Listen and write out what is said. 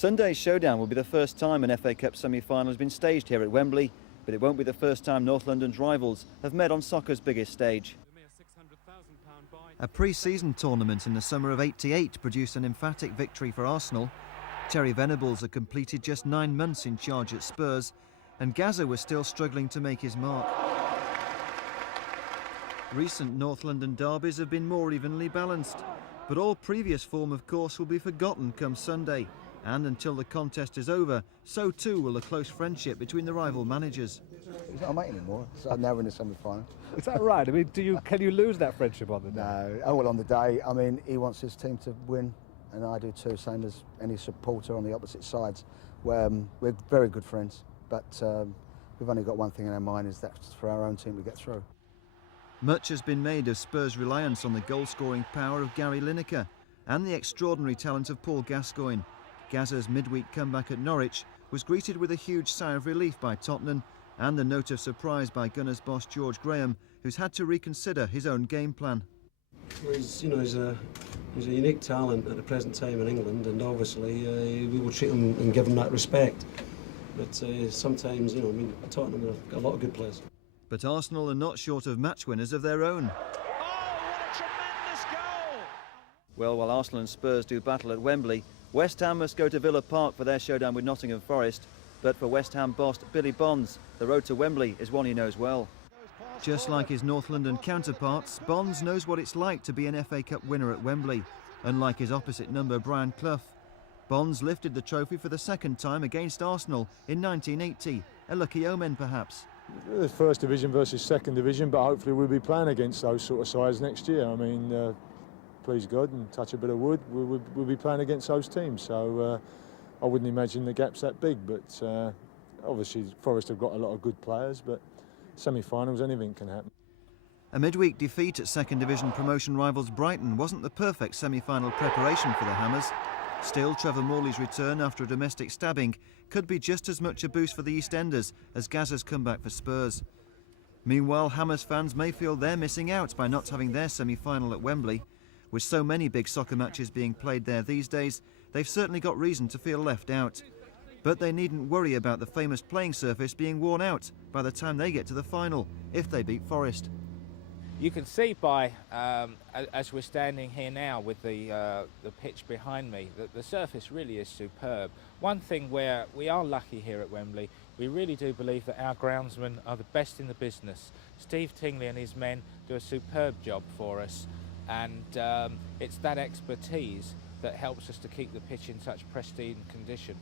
Sunday's showdown will be the first time an FA Cup semi-final has been staged here at Wembley, but it won't be the first time North London's rivals have met on soccer's biggest stage. A pre-season tournament in the summer of '88 produced an emphatic victory for Arsenal. Terry Venables had completed just 9 months in charge at Spurs, and Gazza was still struggling to make his mark. Recent North London derbies have been more evenly balanced, but all previous form of course will be forgotten come Sunday. And until the contest is over, so too will the close friendship between the rival managers. He's not a mate anymore, so now we're in the semi-final. Is that right? I mean, can you lose that friendship on the day? No, oh well, on the day, I mean, he wants his team to win, and I do too, same as any supporter on the opposite sides. We're very good friends, but we've only got one thing in our mind, is that for our own team to get through. Much has been made of Spurs' reliance on the goal-scoring power of Gary Lineker and the extraordinary talent of Paul Gascoigne. Gazza's midweek comeback at Norwich was greeted with a huge sigh of relief by Tottenham and a note of surprise by Gunners boss George Graham, who's had to reconsider his own game plan. Well, he's a unique talent at the present time in England, and obviously we will treat him and give him that respect. But sometimes, I mean, Tottenham have got a lot of good players. But Arsenal are not short of match winners of their own. Oh, what a tremendous goal! Well, while Arsenal and Spurs do battle at Wembley, West Ham must go to Villa Park for their showdown with Nottingham Forest. But for West Ham boss Billy Bonds, the road to Wembley is one he knows well. Just like his North London counterparts, Bonds knows what it's like to be an FA Cup winner at Wembley. Unlike his opposite number, Brian Clough, Bonds lifted the trophy for the second time against Arsenal in 1980. A lucky omen, perhaps. The first division versus second division, but hopefully we'll be playing against those sort of sides next year. I mean, please God and touch a bit of wood, we'll be playing against those teams. So I wouldn't imagine the gap's that big, but obviously Forest have got a lot of good players, but semi-finals, anything can happen. A midweek defeat at second division promotion rivals Brighton wasn't the perfect semi-final preparation for the Hammers. Still, Trevor Morley's return after a domestic stabbing could be just as much a boost for the EastEnders as Gazza's comeback for Spurs. Meanwhile, Hammers fans may feel they're missing out by not having their semi-final at Wembley. With so many big soccer matches being played there these days, they've certainly got reason to feel left out. But they needn't worry about the famous playing surface being worn out by the time they get to the final, if they beat Forest. You can see by, as we're standing here now with the pitch behind me, that the surface really is superb. One thing where we are lucky here at Wembley, we really do believe that our groundsmen are the best in the business. Steve Tingley and his men do a superb job for us, and it's that expertise that helps us to keep the pitch in such pristine condition.